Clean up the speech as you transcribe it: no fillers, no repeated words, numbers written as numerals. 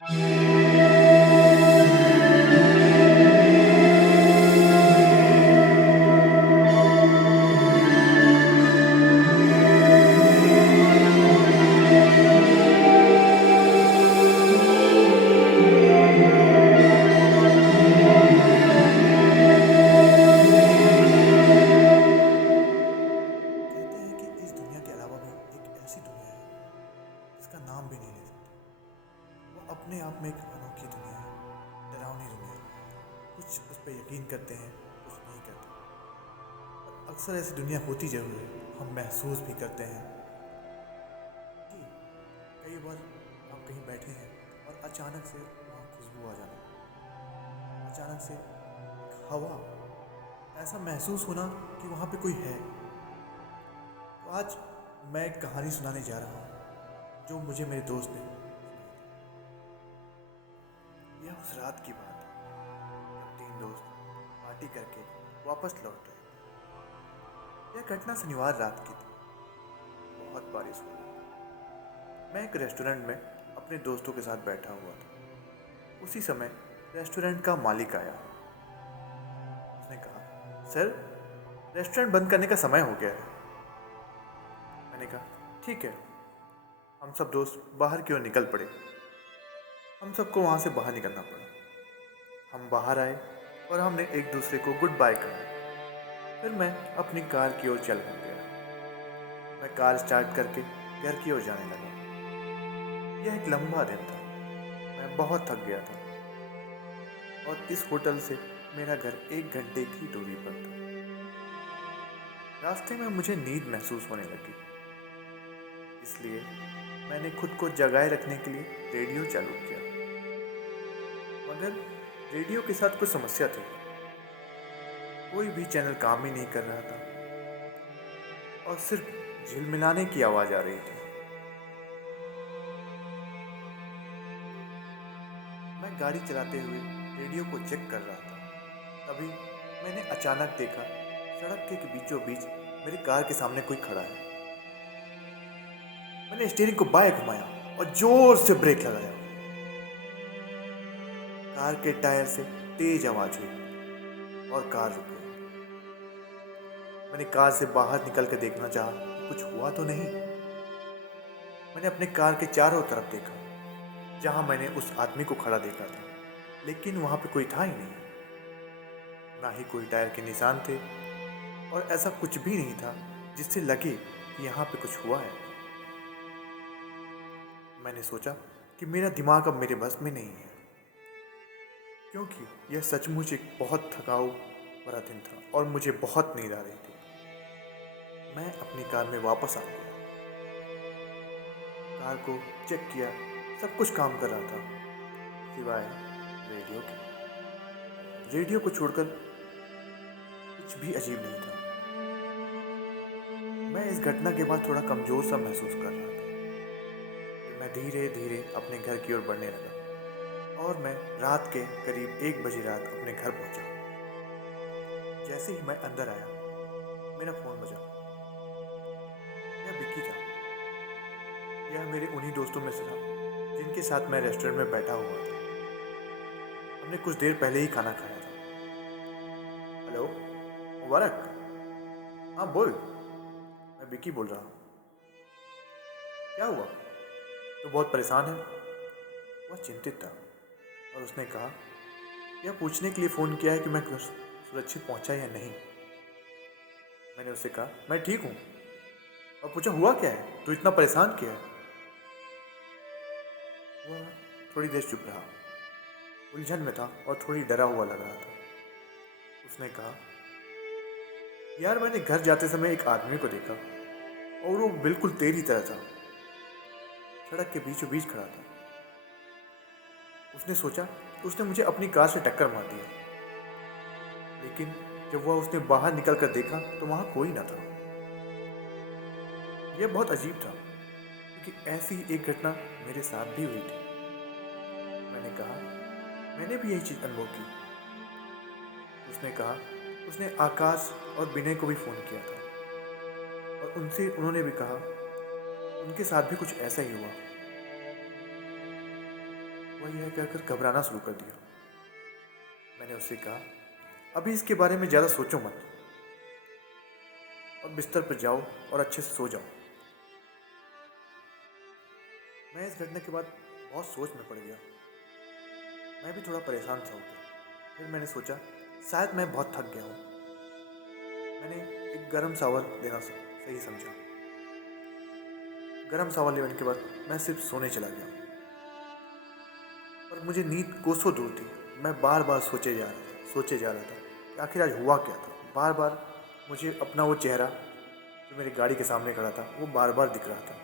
कहते हैं कि इस दुनिया के अलावा भी एक ऐसी दुनिया है जिसका नाम भी नहीं ले सकते। वो अपने आप में एक अनोखी दुनिया है, डरावनी दुनिया है। कुछ उस पर यकीन करते हैं, कुछ नहीं करते। और अक्सर ऐसी दुनिया होती जरूर है, हम महसूस भी करते हैं कि कई बार आप कहीं बैठे हैं और अचानक से वहाँ खुशबू आ जाना, अचानक से एक हवा, ऐसा महसूस होना कि वहाँ पे कोई है। तो आज मैं एक कहानी सुनाने जा रहा हूँ जो मुझे मेरे दोस्त ने सुनाई थी। यह उस रात की बात है जब तीन दोस्त पार्टी करके वापस लौट रहे थे। यह घटना शनिवार रात की थी। बहुत बारिश हो रही थी। मैं एक रेस्टोरेंट में अपने दोस्तों के साथ बैठा हुआ था। उसी समय रेस्टोरेंट का मालिक आया। उसने कहा, सर, रेस्टोरेंट बंद करने का समय हो गया है। मैंने कहा, ठीक है। हम सब दोस्त बाहर की ओर निकल पड़े। हम सबको वहाँ से बाहर निकलना पड़ा। हम बाहर आए और हमने एक दूसरे को गुड बाय कहा। फिर मैं अपनी कार की ओर चल गया। मैं कार स्टार्ट करके घर की ओर जाने लगा। यह एक लंबा दिन था। मैं बहुत थक गया था और इस होटल से मेरा घर 1 घंटे की दूरी पर था। रास्ते में मुझे नींद महसूस होने लगी, इसलिए मैंने खुद को जगाए रखने के लिए रेडियो चालू किया। मगर रेडियो के साथ कुछ समस्या थी। कोई भी चैनल काम ही नहीं कर रहा था और सिर्फ झिलमिलाने की आवाज़ आ रही थी। मैं गाड़ी चलाते हुए रेडियो को चेक कर रहा था। तभी मैंने अचानक देखा, सड़क के बीचों बीच मेरी कार के सामने कोई खड़ा है। मैंने स्टीयरिंग को बाएं घुमाया और जोर से ब्रेक लगाया। कार के टायर से तेज आवाज हुई और कार रुक गई। मैंने कार से बाहर निकल कर देखना चाहा कि कुछ हुआ तो नहीं। मैंने अपने कार के चारों तरफ देखा, जहां मैंने उस आदमी को खड़ा देखा था, लेकिन वहां पे कोई था ही नहीं। ना ही कोई टायर के निशान थे और ऐसा कुछ भी नहीं था जिससे लगे कि यहाँ पे कुछ हुआ है। मैंने सोचा कि मेरा दिमाग अब मेरे बस में नहीं है, क्योंकि यह सचमुच एक बहुत थकाऊ भरा दिन था और मुझे बहुत नींद आ रही थी। मैं अपनी कार में वापस आ गया। कार को चेक किया, सब कुछ काम कर रहा था सिवाय रेडियो के। रेडियो को छोड़कर कुछ भी अजीब नहीं था। मैं इस घटना के बाद थोड़ा कमज़ोर सा महसूस कर रहा था। मैं धीरे धीरे अपने घर की ओर बढ़ने लगा और मैं रात के करीब 1 बजे रात अपने घर पहुंचा। जैसे ही मैं अंदर आया, मेरा फ़ोन बजा। यह विक्की था। यह मेरे उन्हीं दोस्तों में से था जिनके साथ मैं रेस्टोरेंट में बैठा हुआ था। हमने कुछ देर पहले ही खाना खाया था। हेलो मुबारक। हाँ बोल। मैं विक्की बोल रहा हूँ। क्या हुआ, तो बहुत परेशान है? वह चिंतित था और उसने कहा, यह पूछने के लिए फ़ोन किया है कि मैं घर सुरक्षित पहुंचा या नहीं। मैंने उससे कहा, मैं ठीक हूँ। और पूछा, हुआ क्या है, तू इतना परेशान क्या है? वह थोड़ी देर चुप रहा, उलझन में था और थोड़ी डरा हुआ लग रहा था। उसने कहा, यार मैंने घर जाते समय एक आदमी को देखा और वो बिल्कुल तेरी तरह था। सड़क के बीचों बीच खड़ा था। उसने सोचा कि उसने मुझे अपनी कार से टक्कर मार दी, लेकिन जब वह उसने बाहर निकल कर देखा तो वहाँ कोई न था। यह बहुत अजीब था, क्योंकि ऐसी ही एक घटना मेरे साथ भी हुई थी। मैंने कहा, मैंने भी यही चीज़ अनुभव की। उसने कहा, उसने आकाश और विनय को भी फ़ोन किया था और उन्होंने भी कहा उनके साथ भी कुछ ऐसा ही हुआ। वह यह कहकर घबराना शुरू कर दिया। मैंने उससे कहा, अभी इसके बारे में ज़्यादा सोचो मत और बिस्तर पर जाओ और अच्छे से सो जाओ। मैं इस घटना के बाद बहुत सोच में पड़ गया। मैं भी थोड़ा परेशान सा हो गया। फिर मैंने सोचा शायद मैं बहुत थक गया हूँ। मैंने एक गर्म शावर लेना सही समझा। गर्म शावर लेने के बाद मैं सिर्फ सोने चला गया। पर मुझे नींद कोसों दूर थी। मैं बार बार सोचे जा रहा था कि आखिर आज हुआ क्या था। बार बार मुझे अपना वो चेहरा जो मेरी गाड़ी के सामने खड़ा था वो बार बार दिख रहा था।